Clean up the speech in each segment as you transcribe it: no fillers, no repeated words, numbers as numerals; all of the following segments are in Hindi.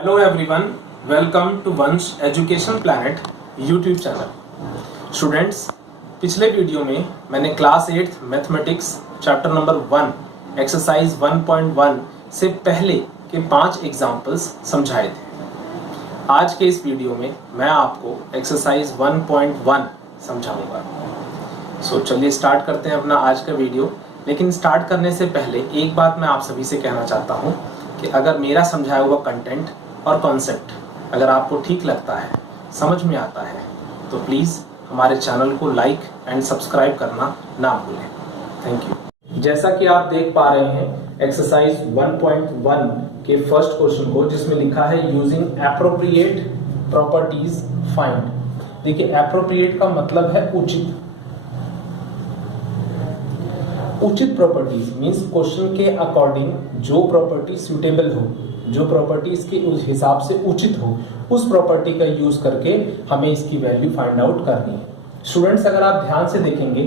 हेलो एवरीवन, वेलकम टू वंश education planet YouTube channel. Students, पिछले वीडियो में मैंने class 8 mathematics chapter number 1 exercise 1.1 से पहले के 5 एग्जाम्पल्स समझाए थे। आज के इस वीडियो में मैं आपको एक्सरसाइज 1.1 समझाऊंगा। सो चलिए स्टार्ट करते हैं अपना आज का वीडियो। लेकिन स्टार्ट करने से पहले एक बात मैं आप सभी से कहना चाहता हूँ कि अगर मेरा समझाया हुआ कंटेंट और कॉन्सेप्ट अगर आपको ठीक लगता है, समझ में आता है, तो प्लीज़ हमारे चैनल को लाइक एंड सब्सक्राइब करना ना भूलें। Thank you. जैसा कि आप देख पा रहे हैं एक्सरसाइज 1.1 के फर्स्ट क्वेश्चन को, जिसमें लिखा है यूजिंग एप्रोप्रिएट प्रॉपर्टीज फाइंड। देखिए, एप्रोप्रिएट का मतलब है उचित। उचित प्रॉपर्टीज मींस क्वेश्चन के अकॉर्डिंग जो प्रॉपर्टी सुटेबल हो, जो प्रॉपर्टी इसके उस हिसाब से उचित हो, उस प्रॉपर्टी का यूज करके हमें इसकी वैल्यू फाइंड आउट करनी है। स्टूडेंट्स, अगर आप ध्यान से देखेंगे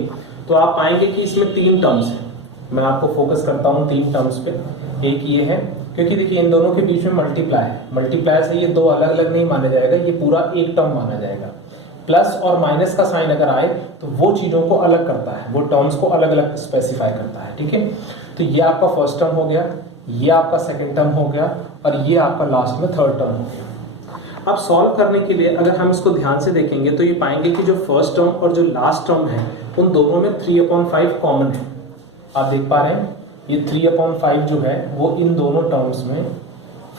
तो आप पाएंगे कि इसमें 3 टर्म्स हैं। मैं आपको फोकस करता हूं 3 टर्म्स पे। एक ये है, क्योंकि देखिए इन दोनों के बीच में मल्टीप्लाई है। मल्टीप्लाई से ये 2 अलग अलग नहीं माना जाएगा, ये पूरा एक टर्म माना जाएगा। प्लस और माइनस का साइन अगर आए तो वो चीजों को अलग करता है, वो टर्म्स को अलग अलग स्पेसिफाई करता है। ठीक है, तो ये आपका फर्स्ट टर्म हो गया, ये आपका सेकंड टर्म हो गया, और ये आपका लास्ट में थर्ड टर्म हो गया। अब सॉल्व करने के लिए अगर हम इसको ध्यान से देखेंगे तो ये पाएंगे कि जो फर्स्ट टर्म और जो लास्ट टर्म है उन दोनों में 3/5 कॉमन है। आप देख पा रहे हैं ये 3/5 जो है वो इन दोनों टर्म्स में,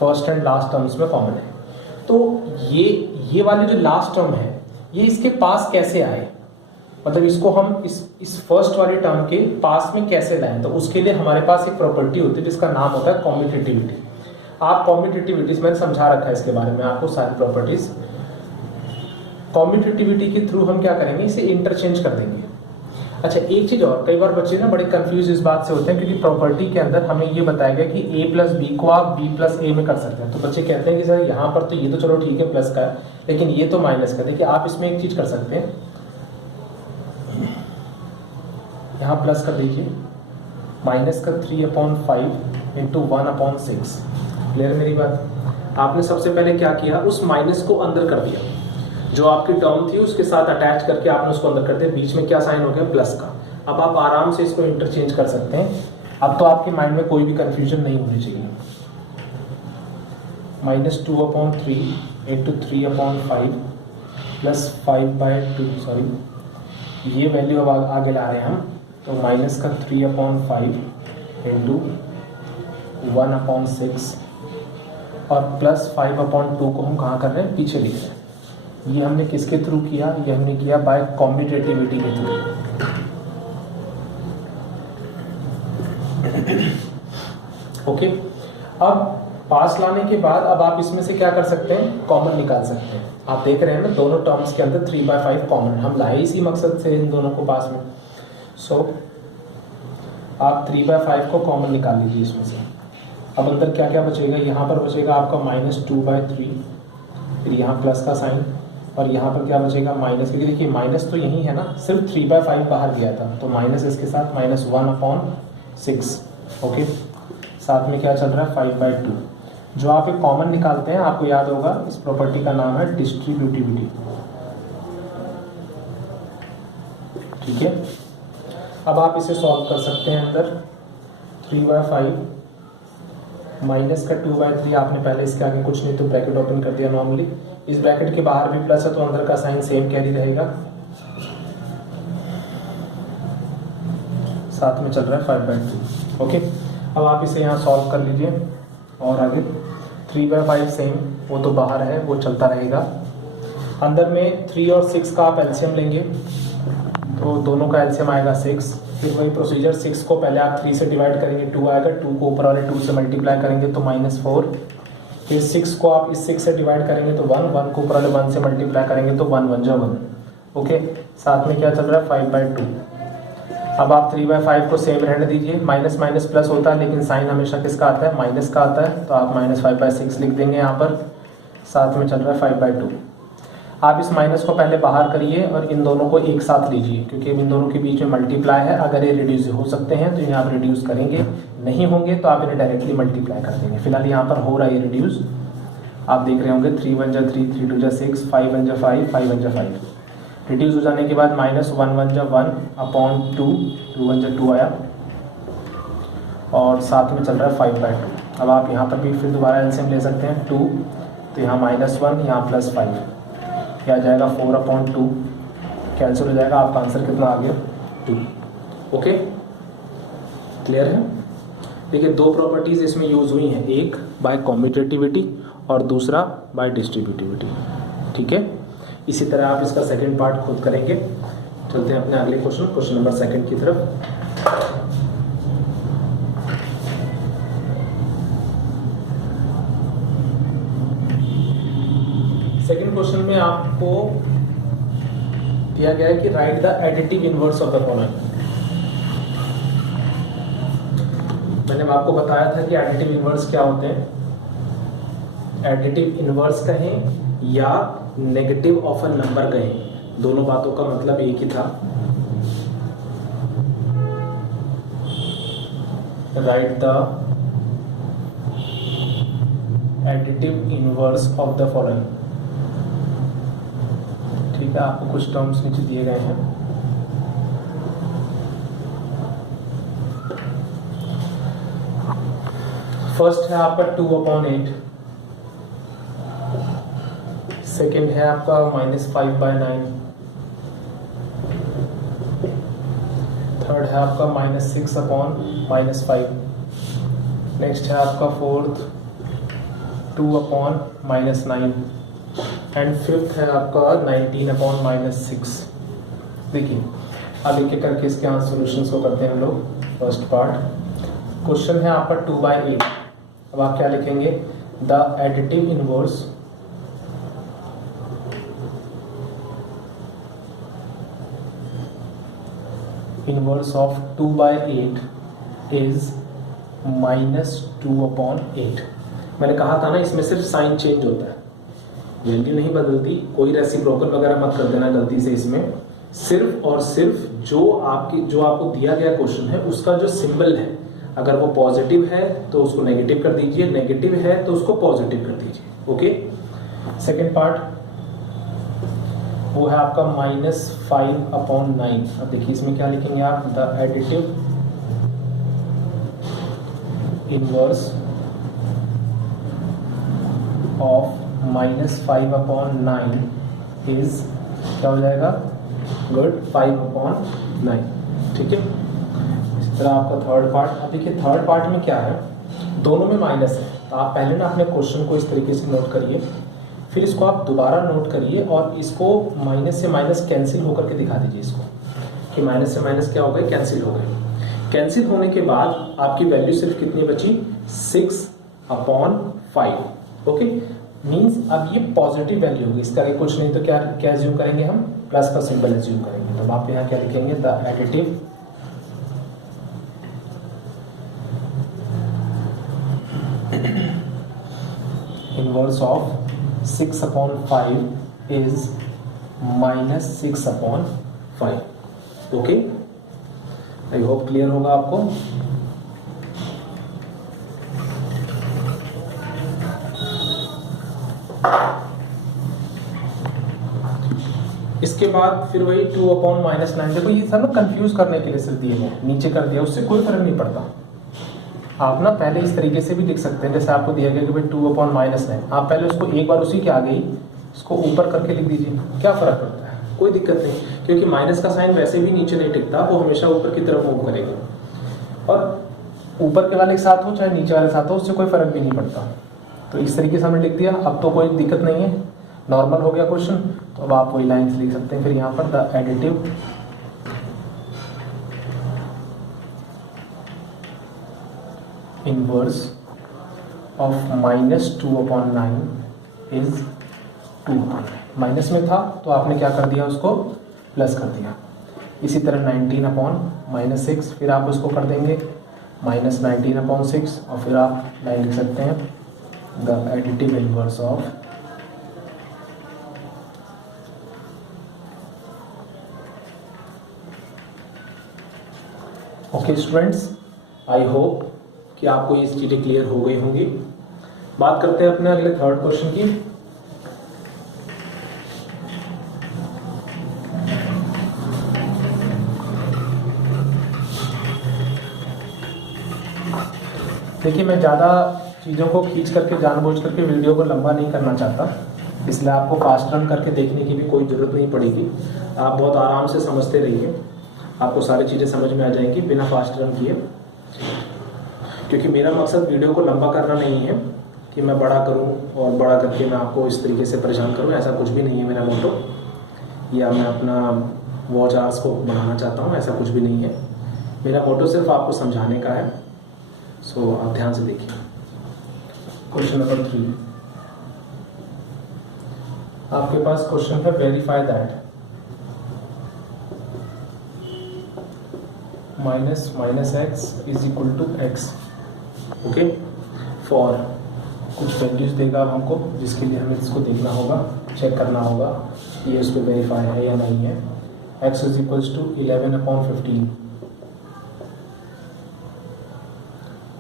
फर्स्ट एंड लास्ट टर्म्स में कॉमन है। तो ये वाली जो लास्ट टर्म है ये इसके पास कैसे आए, मतलब इसको हम इस फर्स्ट वाले टर्म के पास में कैसे लाएं, तो उसके लिए हमारे पास एक प्रॉपर्टी होती है जिसका नाम होता है कॉम्यूटेटिविटी। आप कॉम्यूटेटिविटीज, मैंने समझा रखा है इसके बारे में आपको सारी प्रॉपर्टीज। कॉम्यूटेटिविटी के थ्रू हम क्या करेंगे, इसे इंटरचेंज कर देंगे। अच्छा, एक चीज और, कई बार बच्चे ना बड़े कंफ्यूज इस बात से होते हैं, क्योंकि प्रॉपर्टी के अंदर हमें ये बताया गया कि a प्लस बी को आप b प्लस a में कर सकते हैं। तो बच्चे कहते हैं कि सर यहाँ पर तो ये तो चलो ठीक है प्लस का है, लेकिन ये तो माइनस का। देखिए, आप इसमें एक चीज कर सकते हैं, यहाँ प्लस कर दीजिए, माइनस का 3/5 इंटू 1/6। क्लियर मेरी बात? आपने सबसे पहले क्या किया, उस माइनस को अंदर कर दिया, जो आपकी टर्म थी उसके साथ अटैच करके आपने उसको अंदर कर दिया। बीच में क्या साइन हो गया, प्लस का। अब आप आराम से इसको इंटरचेंज कर सकते हैं। अब तो आपके माइंड में कोई भी कंफ्यूजन नहीं होनी चाहिए। -2/3 इंटू 3/5 प्लस 5/2, सॉरी ये वैल्यू अब आगे ला रहे हैं हम, तो माइनस का 3/5 इंटू 1/6 और प्लस 5/2 को हम कहाँ कर रहे हैं, पीछे लिख रहे हैं। ये हमने किसके थ्रू किया, ये हमने किया बाय कॉम्यूटेटिविटी के थ्रू। ओके, अब पास लाने के बाद अब आप इसमें से क्या कर सकते हैं, कॉमन निकाल सकते हैं। आप देख रहे हैं ना, दोनों टर्म्स के अंदर 3/5 कॉमन, हम लाए इसी मकसद से इन दोनों को पास में। सो आप 3/5 को कॉमन निकाल लीजिए इसमें से। अब अंदर क्या क्या बचेगा, यहाँ पर बचेगा आपका -2/3, फिर यहाँ प्लस का साइन, और यहाँ पर क्या बचेगा माइनस, क्योंकि देखिए माइनस तो यही है ना, सिर्फ 3/5 बाहर गया था, तो माइनस इसके साथ -1/6। ओके, साथ में क्या चल रहा है, 5/2। जो आप एक कॉमन निकालते हैं, आपको याद होगा इस प्रॉपर्टी का नाम है डिस्ट्रीब्यूटिविटी। ठीक है, अब आप इसे सॉल्व कर सकते हैं। अंदर 3/5 माइनस का 2/3, आपने पहले इसके आगे कुछ नहीं तो ब्रैकेट ओपन कर दिया नॉर्मली। इस ब्रैकेट के बाहर भी प्लस है तो अंदर का साइन सेम कैरी रहेगा, साथ में चल रहा है 5/2। ओके, अब आप इसे यहाँ सॉल्व कर लीजिए और आगे 3/5 सेम, वो तो बाहर है, वो चलता रहेगा। अंदर में 3 और 6 का आप एलसीएम लेंगे, तो दोनों का एलसीएम आएगा 6। फिर वही प्रोसीजर, 6 को पहले आप 3 से डिवाइड करेंगे, 2 आएगा, 2 को ऊपर वाले 2 से मल्टीप्लाई करेंगे तो -4। फिर 6 को आप इस 6 से डिवाइड करेंगे तो 1, 1 को ऊपर वाले 1 से मल्टीप्लाई करेंगे तो 1 1 जा 1। ओके, साथ में क्या चल रहा है, 5/2। अब आप 3/5 को सेम रहने दीजिए, माइनस माइनस प्लस होता है, लेकिन साइन हमेशा किसका आता है, माइनस का आता है, तो आप -5/6 लिख देंगे यहाँ पर। साथ में चल रहा है 5/2। आप इस माइनस को पहले बाहर करिए और इन दोनों को एक साथ लीजिए, क्योंकि इन दोनों के बीच में मल्टीप्लाई है। अगर ये रिड्यूस हो सकते हैं तो इन्हें आप रिड्यूस करेंगे, नहीं होंगे तो आप इन्हें डायरेक्टली मल्टीप्लाई कर देंगे। फिलहाल यहाँ पर हो रहा है रिड्यूस। आप देख रहे होंगे 3 1 जा 3, 3 2 जा 6, 5 1 जा 5, 5 1 जा 5। रिड्यूस हो जाने के बाद माइनस 1 1 जा 1 अपॉन 2, 2 1 जा 2 आया और साथ में चल रहा है 5/2। अब आप यहाँ पर भी फिर दोबारा एलसीएम ले सकते हैं 2, तो यहाँ -1 यहाँ +5, क्या आ जाएगा 4/2, कैंसिल हो जाएगा। आपका आंसर कितना आ गया 2। ओके, क्लियर है। देखिए दो प्रॉपर्टीज इसमें यूज हुई हैं, एक बाय कॉम्यूटेटिविटी और दूसरा बाय डिस्ट्रीब्यूटिविटी। ठीक है, इसी तरह आप इसका सेकंड पार्ट खुद करेंगे। चलते हैं अपने अगले क्वेश्चन नंबर 2 की तरफ। सेकंड क्वेश्चन में आपको दिया गया है कि right the additive inverse of the following. मैंने आपको बताया था कि एडिटिव इनवर्स क्या होते हैं। एडिटिव इनवर्स कहें या नेगेटिव ऑफ अ नंबर कहें, दोनों बातों का मतलब एक ही था। Right the additive inverse of the following. ठीक है, आपको कुछ टर्म्स नीचे दिए गए हैं। फर्स्ट है आपका 2/8, सेकेंड है आपका -5/9, थर्ड है आपका -6/-5, नेक्स्ट है आपका फोर्थ 2/-9 एंड फिफ्थ है आपका 19/-6। देखिए अब एक एक करके इसके आंसर सॉल्यूशंस को करते हैं हम लोग। फर्स्ट पार्ट क्वेश्चन है आपका 2/8। अब आप क्या लिखेंगे, the additive inverse of 2/8 is -2/8। मैंने कहा था ना इसमें सिर्फ साइन चेंज होता है, वैल्यू नहीं बदलती। कोई रेसिप्रोकल वगैरह मत कर देना गलती से। इसमें सिर्फ और सिर्फ जो आपको दिया गया क्वेश्चन है उसका जो सिंबल है, अगर वो पॉजिटिव है तो उसको नेगेटिव कर दीजिए, नेगेटिव है तो उसको पॉजिटिव कर दीजिए। ओके, सेकेंड पार्ट वो है आपका -5/9। अब देखिए इसमें क्या लिखेंगे आप, the additive inverse of -5/9 is क्या हो जाएगा, गुड 5/9। ठीक है, इस तरह आपका थर्ड पार्ट। अब देखिए थर्ड पार्ट में क्या है, दोनों में माइनस है, तो आप पहले ना अपने क्वेश्चन को इस तरीके से नोट करिए, फिर इसको आप दोबारा नोट करिए और इसको माइनस से माइनस कैंसिल होकर के दिखा दीजिए इसको, कि माइनस से माइनस क्या हो गए, कैंसिल हो गए। कैंसिल होने के बाद आपकी वैल्यू सिर्फ कितनी बची, 6/5। ओके, मींस अब ये पॉजिटिव वैल्यू होगी, इसका आगे कुछ नहीं तो क्या एज्यूम करेंगे हम, प्लस का सिंबल एज्यूम करेंगे। तो आप यहाँ क्या लिखेंगे, the additive inverse of 6/5 is -6/5। Okay, I hope clear होगा आपको। इसके बाद फिर वही 2/-9। देखो ये सब ना कंफ्यूज करने के लिए सिर्फ दिए गए, नीचे कर दिया, उससे कोई फर्क नहीं पड़ता। आप ना पहले इस तरीके से भी लिख सकते हैं, जैसे आपको दिया गया कि भाई 2/-9, आप पहले उसको एक बार उसी के आगे ही इसको ऊपर करके लिख दीजिए, क्या फर्क पड़ता है, कोई दिक्कत नहीं, क्योंकि माइनस का साइन वैसे भी नीचे नहीं टिकता, वो हमेशा ऊपर की तरफ मूव करेगा। और ऊपर के वाले के साथ हो चाहे नीचे वाले के साथ हो, उससे कोई फर्क भी नहीं पड़ता। तो इस तरीके से हमने लिख दिया, अब तो कोई दिक्कत नहीं है, नॉर्मल हो गया क्वेश्चन। तो अब आप वही लाइन से लिख सकते हैं फिर यहाँ पर, the additive inverse of -2/9 is 2/9। Minus में था तो आपने क्या कर दिया, उसको प्लस कर दिया। इसी तरह 19/-6, फिर आप उसको कर देंगे -19/6 और फिर आप लाइन लिख सकते हैं, the additive inverse of okay students, I hope कि आपको ये चीज़ें क्लियर हो गई होंगी। बात करते हैं अपने अगले थर्ड क्वेश्चन की। देखिए मैं ज़्यादा चीज़ों को खींच करके जानबूझ करके वीडियो को लंबा नहीं करना चाहता, इसलिए आपको फास्ट रन करके देखने की भी कोई ज़रूरत नहीं पड़ेगी। आप बहुत आराम से समझते रहिए, आपको सारी चीज़ें समझ में आ जाएंगी बिना फास्ट रन किए। क्योंकि मेरा मकसद वीडियो को लंबा करना नहीं है कि मैं बड़ा करूं और बड़ा करके मैं आपको इस तरीके से परेशान करूं, ऐसा कुछ भी नहीं है मेरा मोटो, या मैं अपना वॉच आवर्स को बढ़ाना चाहता हूं, ऐसा कुछ भी नहीं है। मेरा मोटो सिर्फ आपको समझाने का है। सो आप ध्यान से देखिए। क्वेश्चन नंबर 3 आपके पास क्वेश्चन है, verify that minus minus x is equal to x. Okay, for कुछ वैल्यूज देगा अब हमको, जिसके लिए हमें इसको देखना होगा, चेक करना होगा कि ये उस पर वेरीफाई है या नहीं है। एक्स इज इक्वल्स टू 11/15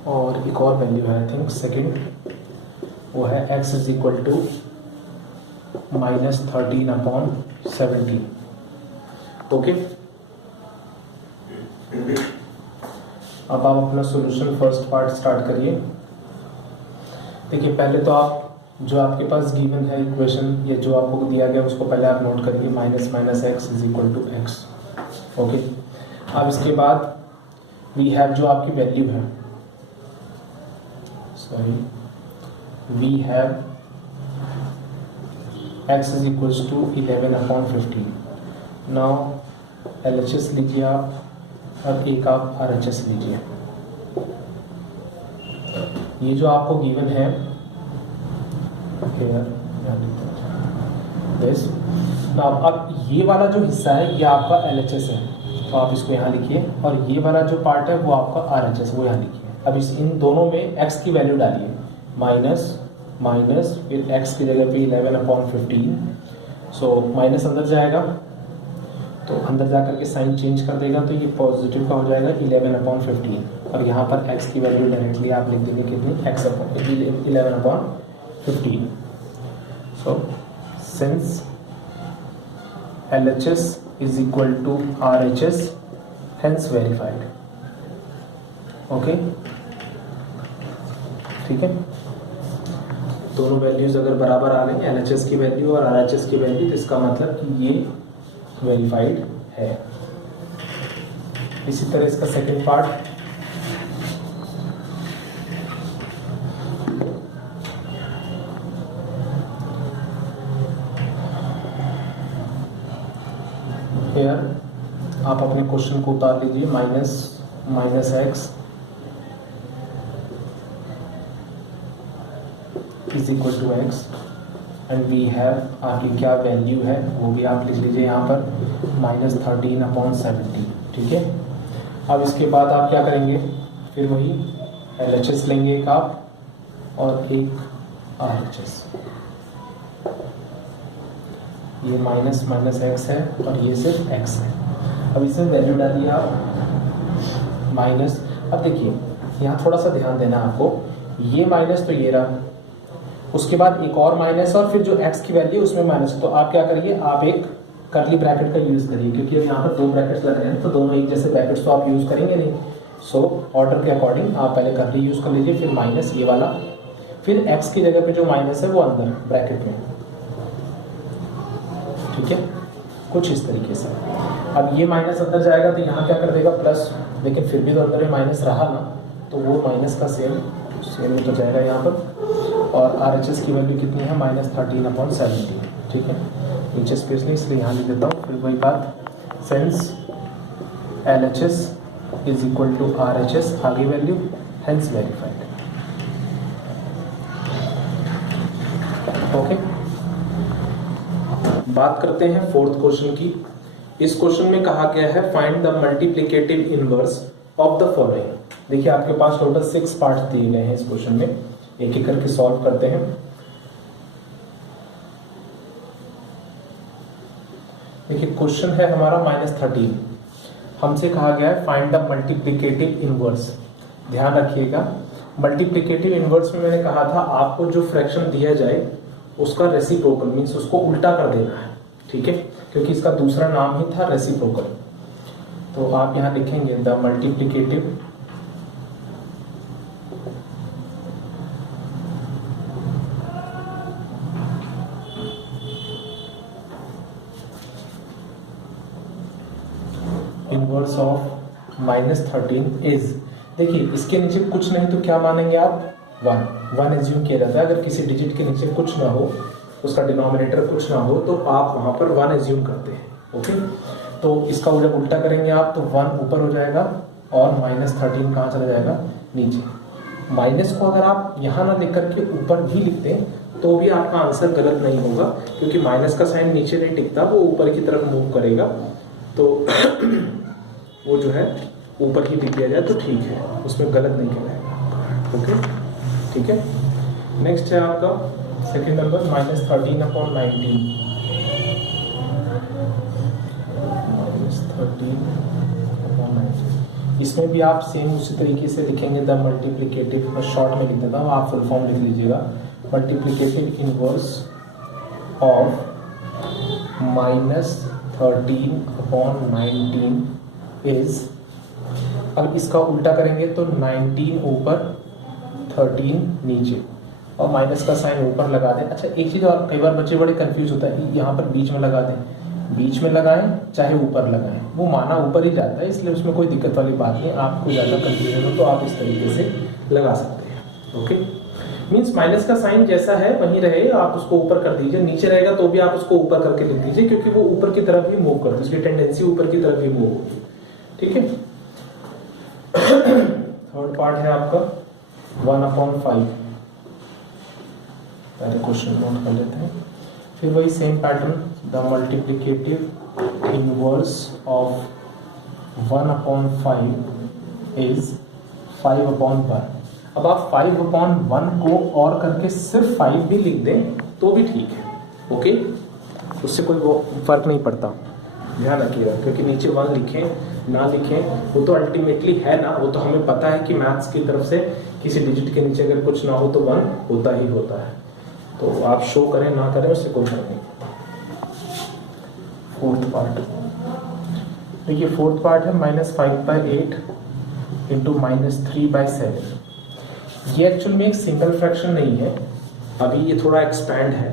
और एक और वैल्यू है आई थिंक सेकेंड, वो है x is equal to -13/70। Okay, अब आप अपना सॉल्यूशन फर्स्ट पार्ट स्टार्ट करिए। देखिए पहले तो आप जो आपके पास गिवन है इक्वेशन, ये जो आपको दिया गया उसको पहले आप नोट करिए, minus minus x is equal to x. Okay, अब इसके बाद वी हैव जो आपकी वैल्यू है, sorry, we have x is equals to 11/15। Now LHS लीजिए आप, अब एक आप RHS लीजिए। ये जो आपको गिवन है दिस, अब ये वाला जो हिस्सा है ये आपका LHS है, तो आप इसको यहाँ लिखिए, और ये वाला जो पार्ट है वो आपका RHS, वो यहाँ लिखिए। अब इन दोनों में x की वैल्यू डालिए, माइनस माइनस फिर x की जगह पे 11/15। सो माइनस अंदर जाएगा तो अंदर जाकर के साइन चेंज कर देगा, तो ये पॉजिटिव का हो जाएगा 11/15, और यहाँ पर x की वैल्यू डायरेक्टली आप लिख देंगे कितनी, x 11/15। So since LHS is equal to RHS, hence verified। Okay, ठीक है, दोनों वैल्यूज अगर बराबर आ रही हैं, LHS की वैल्यू और RHS की वैल्यू, तो इसका मतलब कि ये वेरीफाइड है। इसी तरह इसका सेकंड पार्ट, हियर आप अपने क्वेश्चन को उतार लीजिए, minus minus x is equal to x and we have, आपकी क्या वैल्यू है वो भी आप लिख लीजिए यहाँ पर, -13/70। ठीक है, अब इसके बाद आप क्या करेंगे, फिर वही LHS लेंगे एक आप और एक RHS। ये माइनस माइनस एक्स है और ये सिर्फ एक्स है। अब इसमें वैल्यू डालिए आप, माइनस, अब देखिए यहाँ थोड़ा सा ध्यान देना आपको, ये माइनस तो ये रहा, उसके बाद एक और माइनस, और फिर जो x की वैल्यू उसमें माइनस। तो आप क्या करिए, आप एक कर्ली ब्रैकेट का यूज करिए, क्योंकि अब यहाँ पर दो ब्रैकेट्स लग रहे हैं तो दोनों एक जैसे ब्रैकेट्स तो आप यूज करेंगे नहीं। सो ऑर्डर के अकॉर्डिंग आप पहले कर्ली यूज कर लीजिए, फिर माइनस ये वाला, फिर x की जगह पे जो माइनस है वो अंदर ब्रैकेट में। ठीक है, कुछ इस तरीके से। अब ये माइनस अंदर जाएगा तो यहाँ क्या कर देगा, प्लस, लेकिन फिर भी तो अंदर में माइनस रहा ना, तो वो माइनस का सेम में तो जाएगा यहाँ पर। और RHS की वैल्यू कितनी है, -13/70। ठीक है, नीचे स्पेस नहीं इसलिए यहाँ लिख देता हूँ, फिर वही बात, since LHS is equal to RHS, आगे वैल्यू, हेंस वेरीफाइड। ओके, बात करते हैं फोर्थ क्वेश्चन की। इस क्वेश्चन में कहा गया है, find the multiplicative inverse of the following. देखिए आपके पास टोटल 6 पार्ट्स दिए गए हैं इस क्वेश्चन में, एक एक करके सॉल्व करते हैं। देखिए क्वेश्चन है हमारा -13, हमसे कहा गया है फाइंड द मल्टीप्लिकेटिव इनवर्स। ध्यान रखिएगा, मल्टीप्लिकेटिव इनवर्स में मैंने कहा था आपको जो फ्रैक्शन दिया जाए उसका रेसिप्रोकल मीन्स उसको उल्टा कर देना है, ठीक है, क्योंकि इसका दूसरा नाम ही था रेसिप्रोकल। तो आप यहां लिखेंगे the multiplicative inverse of -13 is, देखिए इसके नीचे कुछ नहीं तो क्या मानेंगे आप, 1 एज्यूम किया जाता है। अगर किसी डिजिट के नीचे कुछ ना हो, उसका डिनोमिनेटर कुछ ना हो, तो आप वहां पर 1 एज्यूम करते हैं। ओके, तो इसका जब उल्टा करेंगे आप तो 1 ऊपर हो जाएगा और -13 कहाँ चला जाएगा, नीचे। माइनस को अगर आप यहाँ ना लिख करके ऊपर भी लिखते हैं तो भी आपका आंसर गलत नहीं होगा, क्योंकि माइनस का साइन नीचे नहीं टिकता, वो ऊपर की तरफ मूव करेगा। तो वो जो है ऊपर ही लिख दिया जाए तो ठीक है, उसमें गलत नहीं कहलाएगा। ओके, ठीक है। नेक्स्ट है आपका सेकेंड नंबर -13/19। -13/19 इसमें भी आप सेम उसी तरीके से लिखेंगे द मल्टीप्लिकेटिव, मैं शॉर्ट में लिख देता हूँ, आप फुल फॉर्म लिख लीजिएगा। मल्टीप्लिकेटिव इनवर्स ऑफ -13/19 इज, अब इसका उल्टा करेंगे तो 19 ऊपर 13 नीचे और माइनस का साइन ऊपर लगा दें। अच्छा एक चीज़ और, कई बार बच्चे बड़े कंफ्यूज होता है, यहाँ पर बीच में लगा दें, बीच में लगाएं चाहे ऊपर लगाएं, वो माना ऊपर ही जाता है, इसलिए उसमें कोई दिक्कत वाली बात नहीं। आपको ज़्यादा कंफ्यूजन हो तो आप इस तरीके से लगा सकते हैं। ओके, मीन्स माइनस का साइन जैसा है वहीं रहे, आप उसको ऊपर कर दीजिए, नीचे रहेगा तो भी आप उसको ऊपर करके लिख दीजिए, क्योंकि वो ऊपर की तरफ ही मूव करती है, उसकी टेंडेंसी ऊपर की तरफ ही मूव होगी। ठीक है। थर्ड पार्ट है आपका 1/5, पहले क्वेश्चन नोट कर लेते हैं, फिर वही same pattern, the multiplicative inverse of 1/5 is 5/1। अब आप 5/1 को और करके सिर्फ 5 भी लिख दें तो भी ठीक है। ओके, उससे कोई वो फर्क नहीं पड़ता, ध्यान रखिएगा, क्योंकि नीचे 1 लिखें ना लिखें वो तो अल्टीमेटली है ना, वो तो हमें पता है कि मैथ्स की तरफ से किसी डिजिट के नीचे अगर कुछ ना हो तो 1 होता ही होता है। तो आप शो करें ना करें उससे कोई फर्क नहीं पड़ता। फोर्थ पार्ट देखिए, फोर्थ पार्ट है -5/8 इंटू -3/7। ये एक्चुअल में एक सिंगल फ्रैक्शन नहीं है, अभी ये थोड़ा एक्सपैंड है।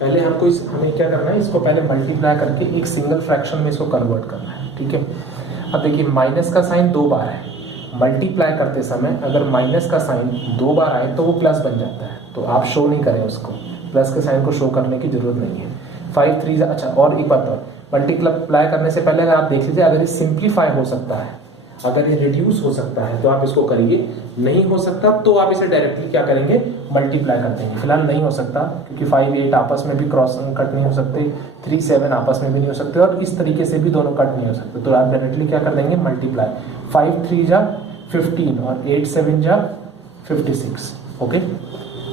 पहले हमको हमें क्या करना है, इसको पहले मल्टीप्लाई करके एक सिंगल फ्रैक्शन में इसको कन्वर्ट करना है। ठीक है, अब देखिए माइनस का साइन 2 बार है, मल्टीप्लाई करते समय अगर माइनस का साइन 2 बार आए तो वो प्लस बन जाता है, तो आप शो नहीं करें उसको, प्लस के साइन को शो करने की जरूरत नहीं है। 5 3, अच्छा और एक बात और, मल्टीप्लाई करने से पहले अगर आप देख लीजिए, अगर ये सिंप्लीफाई हो सकता है, अगर ये रिड्यूस हो सकता है तो आप इसको करिए, नहीं हो सकता तो आप इसे डायरेक्टली क्या करेंगे, मल्टीप्लाई कर देंगे। फिलहाल नहीं हो सकता क्योंकि 5 8 आपस में भी क्रॉस कट नहीं हो सकते, 3 7 आपस में भी नहीं हो सकते, और इस तरीके से भी दोनों कट नहीं हो सकते, तो आप डायरेक्टली क्या कर देंगे, मल्टीप्लाई। 5 3 जा 15 और 8 7 जा 56। ओके,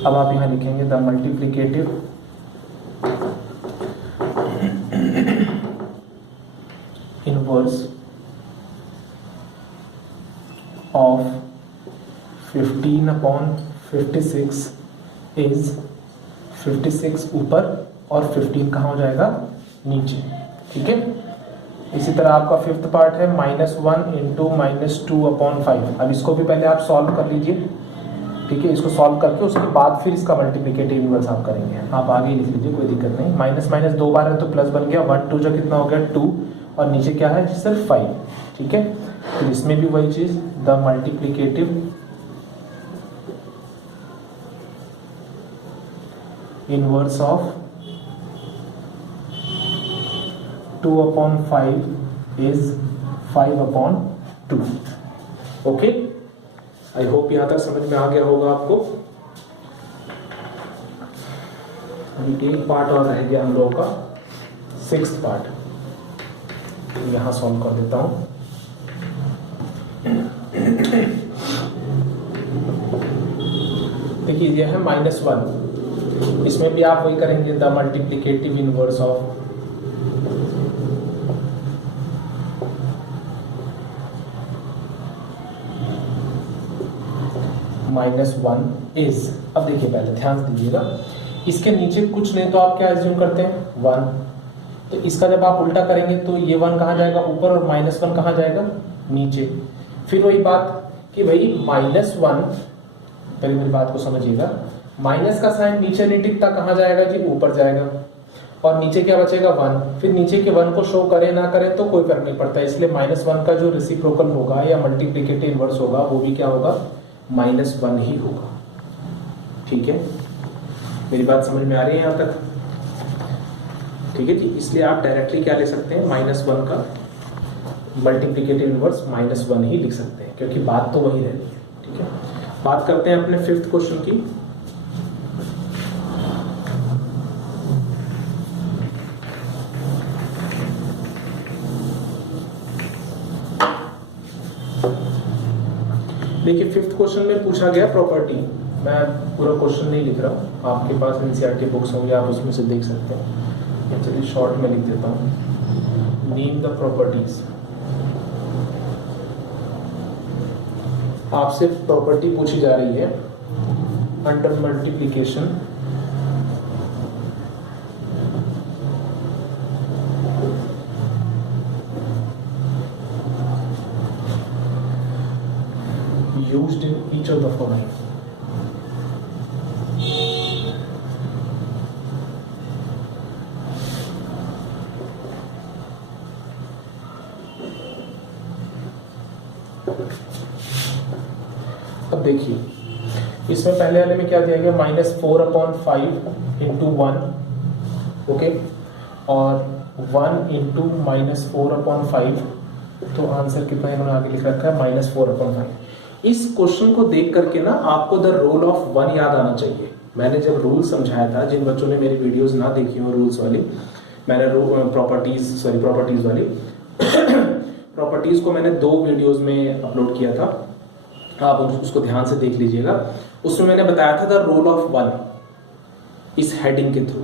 अब आप यहाँ लिखेंगे the multiplicative inverse of 15/56 is 56 ऊपर और 15 कहाँ हो जाएगा, नीचे। ठीक है, इसी तरह आपका फिफ्थ पार्ट है -1 इंटू -2/5। अब इसको भी पहले आप सॉल्व कर लीजिए। ठीक है, इसको सॉल्व करके उसके बाद फिर इसका मल्टीप्लिकेटिव इनवर्स आप करेंगे। आप आगे लिख लीजिए, कोई दिक्कत नहीं। माइनस माइनस 2 बार है तो प्लस बन गया, 1 2 जो कितना हो गया 2, और नीचे क्या है सिर्फ 5। ठीक है, तो इसमें भी वही चीज, the multiplicative inverse of 2/5 is 5/2। Okay, I hope यहां तक समझ में आ गया होगा आपको। अभी एक पार्ट और रह गया हम लोगों का, 6th पार्ट, यहां सॉल्व कर देता हूं। देखिए यह है -1, इसमें भी आप वही करेंगे, the multiplicative inverse of -1 is, अब देखिए पहले ध्यान दीजिएगा, इसके नीचे कुछ नहीं तो आप क्या एज्यूम करते हैं 1, तो इसका जब आप उल्टा करेंगे तो ये 1 कहाँ जाएगा ऊपर और -1 कहाँ जाएगा नीचे। फिर वही बात कि भाई -1, पहले मेरी बात को समझिएगा, माइनस का साइन नीचे नहीं टिकता, कहाँ जाएगा जी ऊपर जाएगा, और नीचे क्या बचेगा 1, फिर नीचे के 1 को शो करे ना करे तो कोई फर्क नहीं पड़ता, इसलिए -1 का जो रेसिप्रोकल होगा या मल्टीप्लिकेटिव इनवर्स होगा वो भी क्या होगा -1 ही होगा। ठीक है, मेरी बात समझ में आ रही है यहाँ तक? ठीक है जी, इसलिए आप डायरेक्टली क्या ले सकते हैं, -1 का मल्टीप्लिकेटिव इनवर्स -1 ही लिख सकते हैं, क्योंकि बात तो वही रहती है। ठीक है, बात करते हैं अपने 5th क्वेश्चन की। देखिए 5th क्वेश्चन में पूछा गया प्रॉपर्टी, मैं पूरा क्वेश्चन नहीं लिख रहा, आपके पास एनसीईआरटी बुक्स होंगे, आप उसमें से देख सकते हैं। चलिए शॉर्ट में लिख देता हूँ। Name the properties. आपसे प्रॉपर्टी पूछी जा रही है under multiplication used in each of the following. अब देखिए इसमें पहले वाले में क्या दिया गया, -4/5 इंटू 1, ओके, और 1 इंटू -4/5, तो आंसर कितना इन्होंने आगे लिख रखा है -4/5। इस क्वेश्चन को देख करके ना आपको द रूल ऑफ 1 याद आना चाहिए। मैंने जब रूल समझाया था, जिन बच्चों ने मेरी वीडियोस ना देखी हो रूल्स वाली, मैंने प्रॉपर्टीज वाली प्रॉपर्टीज को मैंने 2 वीडियोस में अपलोड किया था, आप उसको ध्यान से देख लीजिएगा। उसमें मैंने बताया था द रूल ऑफ 1 इस हेडिंग के थ्रू,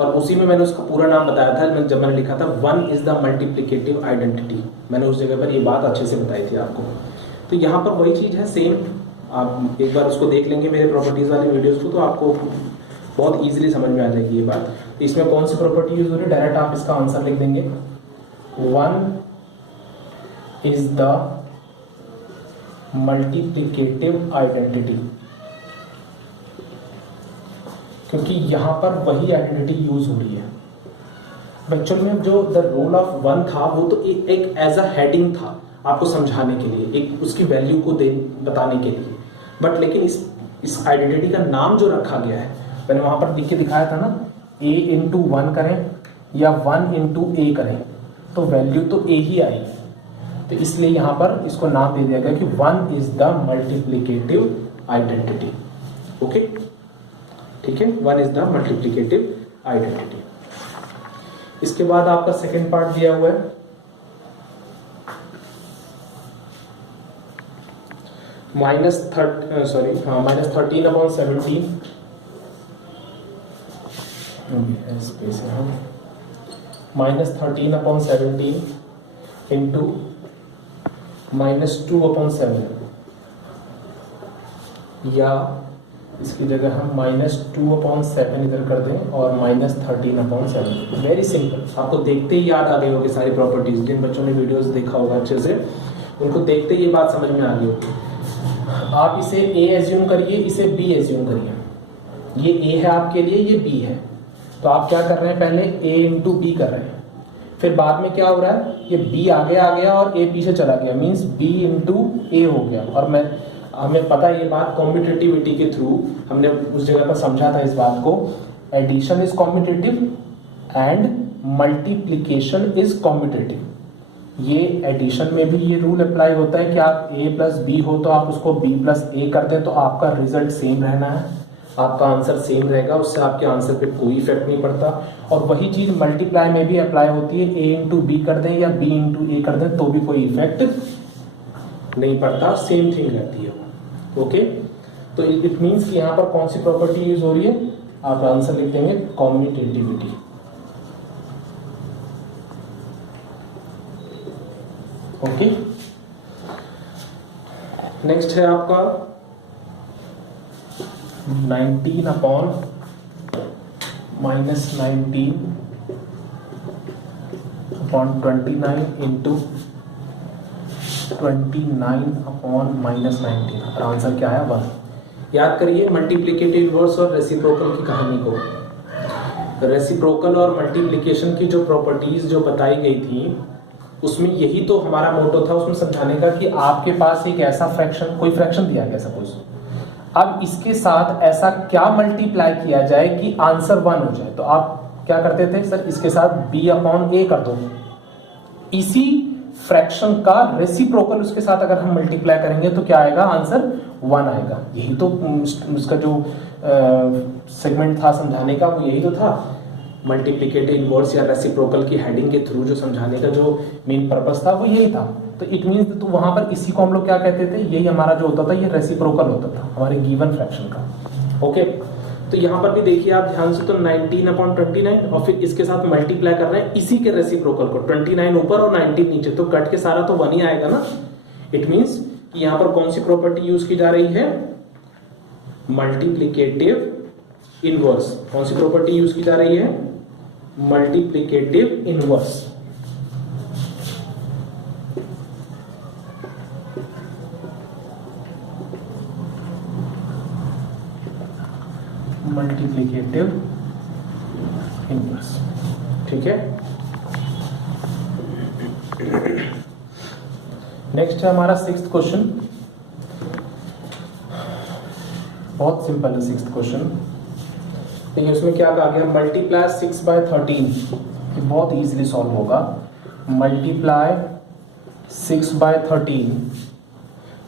और उसी में मैंने उसका पूरा नाम बताया था जब मैंने लिखा था 1 इज द मल्टीप्लिकेटिव आइडेंटिटी। मैंने उस जगह पर ये बात अच्छे से बताई थी आपको। तो यहाँ पर वही चीज है सेम, आप एक बार उसको देख लेंगे मेरे प्रॉपर्टीज वाले वीडियोस को, तो आपको बहुत इजीली समझ में आ जाएगी ये बात। इसमें कौन सी प्रॉपर्टी यूज हो रही है, डायरेक्ट आप इसका आंसर लिख देंगे, 1 इज द मल्टीप्लिकेटिव आइडेंटिटी, क्योंकि यहां पर वही आइडेंटिटी यूज हो रही है। एक्चुअल में जो द रूल ऑफ 1 था वो तो एक एज अ हेडिंग था आपको समझाने के लिए, एक उसकी वैल्यू को बताने के लिए, बट लेकिन इस आइडेंटिटी का नाम जो रखा गया है, मैंने वहां पर लिख के दिखाया था ना, a इंटू 1 करें या 1 इंटू a करें तो वैल्यू तो a ही आएगी। तो इसलिए यहां पर इसको नाम दे दिया गया कि 1 is the multiplicative identity. Okay, ठीक है, 1 इज द मल्टीप्लिकेटिव आइडेंटिटी। इसके बाद आपका सेकेंड पार्ट दिया हुआ है -13/17 -13/17 इंटू -2/7, या इसकी जगह हम -2/7 इधर कर दें और -13/7। वेरी सिंपल, आपको देखते ही याद आ गई होगी सारी प्रॉपर्टीज। जिन बच्चों ने वीडियोस देखा होगा अच्छे से, उनको देखते ही ये बात समझ में आ गई होगी। आप इसे a एज्यूम करिए, इसे b एज्यूम करिए। ये a है आपके लिए, ये b है, तो आप क्या कर रहे हैं, पहले a इंटू b कर रहे हैं, फिर बाद में क्या हो रहा है, ये b आगे आ गया और a पीछे चला गया, मींस b इंटू a हो गया। और हमें पता है ये बात कॉम्पिटिटिविटी के थ्रू हमने उस जगह पर समझा था इस बात को, addition is competitive and multiplication is competitive. ये एडिशन में भी ये रूल अप्लाई होता है कि आप a प्लस बी हो तो आप उसको b प्लस ए कर दें तो आपका रिजल्ट सेम रहना है, आपका आंसर सेम रहेगा, उससे आपके आंसर पे कोई इफेक्ट नहीं पड़ता। और वही चीज मल्टीप्लाई में भी अप्लाई होती है, a इंटू बी कर दें या b इंटू ए कर दें तो भी कोई इफेक्ट नहीं पड़ता, सेम थिंग रहती है। ओके, तो इट मीन्स कि यहाँ पर कौन सी प्रॉपर्टी यूज हो रही है, आप आंसर लिख देंगे कॉम्यूटेटिविटी। ओके, नेक्स्ट है आपका 19 अपॉन -19 अपॉन 29 इंटू 29 अपॉन -19 और आंसर क्या है 1। याद करिए मल्टीप्लिकेटिव इनवर्स और रेसिप्रोकल की कहानी को। रेसिप्रोकल और मल्टीप्लिकेशन की जो प्रॉपर्टीज जो बताई गई थी उसमें यही तो हमारा मोटो था उसमें समझाने का कि आपके पास एक ऐसा फ्रैक्शन, कोई फ्रैक्शन दिया गया सपोज, अब इसके साथ ऐसा क्या मल्टीप्लाई किया जाए कि आंसर 1 हो जाए। तो आप क्या करते थे सर, इसके साथ b अपॉन a कर दो, इसी फ्रैक्शन का रेसिप्रोकल उसके साथ अगर हम मल्टीप्लाई करेंगे तो क्या आएगा, आंसर 1 आएगा। यही तो उसका जो सेगमेंट था समझाने का, वो यही तो था। मल्टीप्लिकेटिव इनवर्स या रेसिप्रोकल की हेडिंग के थ्रू जो समझाने का जो मेन पर्पस था वो यही था। तो इट मींस तो वहां पर इसी को हम लोग क्या कहते थे, यही हमारा जो होता था ये रेसिप्रोकल होता था हमारे गिवन फ्रैक्शन का। ओके, तो यहाँ पर भी देखिए आप ध्यान से, तो 19 अपॉन 29 और फिर इसके साथ मल्टीप्लाई कर रहे हैं इसी के रेसिप्रोकल को, 29 ऊपर और 19 नीचे, तो कट के सारा तो 1 ही आएगा ना। इट मींस कि यहाँ पर कौन सी प्रॉपर्टी यूज की जा रही है, मल्टीप्लिकेटिव इनवर्स। कौन सी प्रॉपर्टी यूज की जा रही है, मल्टीप्लिकेटिव इनवर्स। मल्टीप्लिकेटिव इनवर्स, ठीक है। नेक्स्ट है हमारा 6th क्वेश्चन। बहुत सिंपल है 6th क्वेश्चन। देखिए उसमें क्या कहा गया, मल्टीप्लाई 6/13, ये बहुत इजीली सॉल्व होगा। Multiply 6/13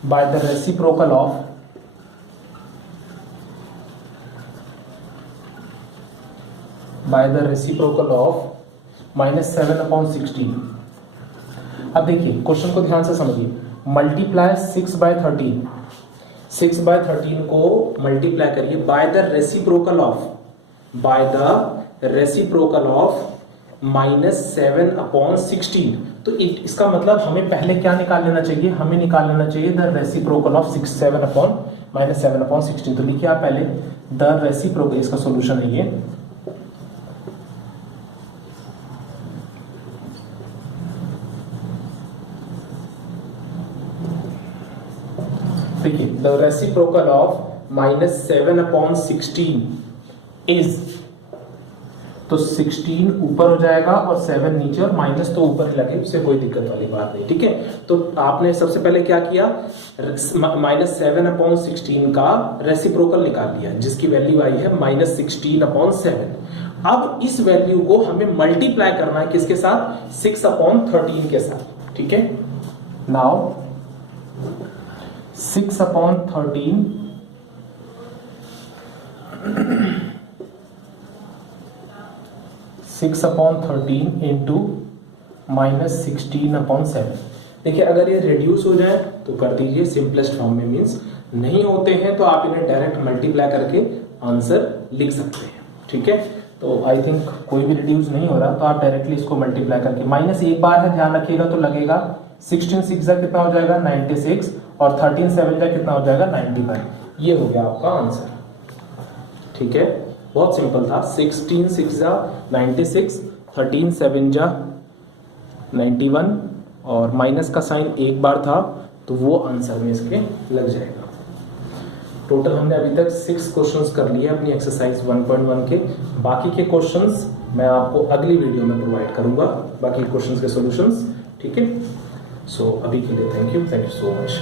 by the reciprocal of -7 upon 16। अब देखिए क्वेश्चन को ध्यान से समझिए, मल्टीप्लाई 6/13, 6/13 को मल्टीप्लाई करिए by the reciprocal of -7 upon 16। तो इसका मतलब हमें पहले क्या निकाल लेना चाहिए, हमें निकाल लेना चाहिए द रेसिप्रोकल ऑफ -7 अपॉन 16। तो लिखिए आप पहले द रेसिप्रोकल, इसका सॉल्यूशन है ये। देखिए the reciprocal of -7 upon 16 is, तो 16 ऊपर हो जाएगा और 7 नीचे, और माइनस तो ऊपर ही लगे, उससे कोई दिक्कत वाली बात नहीं, ठीक है। तो आपने सबसे पहले क्या किया, -7 अपॉन 16 का रेसिप्रोकल निकाल लिया, जिसकी वैल्यू आई है -16 अपॉन 7। अब इस वैल्यू को हमें मल्टीप्लाई करना है किसके साथ, 6 अपॉन 13 के साथ, ठीक है। Now 6 upon 13 6 upon 13 into -16 upon 7। देखिए अगर ये रिड्यूस हो जाए तो कर दीजिए सिंपलेस्ट फॉर्म में, मींस नहीं होते हैं तो आप इन्हें डायरेक्ट मल्टीप्लाई करके आंसर लिख सकते हैं, ठीक है। तो आई थिंक कोई भी रिड्यूस नहीं हो रहा, तो आप डायरेक्टली इसको मल्टीप्लाई करके, माइनस एक बार है ध्यान रखिएगा, तो लगेगा 16 6 जा कितना हो जाएगा 96, और 13 7 जा कितना हो जाएगा 91। ये हो गया आपका आंसर, ठीक है। बहुत सिंपल था, 16 6 जा 96, 13 7 जा 91, और माइनस का साइन एक बार था, तो वो आंसर में इसके लग जाएगा। टोटल हमने अभी तक 6 क्वेश्चंस कर लिए अपनी एक्सरसाइज 1.1 के। बाकी के क्वेश्चंस मैं आपको अगली वीडियो में प्रोवाइड करूंगा, बाकी क्वेश्चंस के सॉल्यूशंस, ठीक है। सो अभी के लिए थैंक यू सो मच।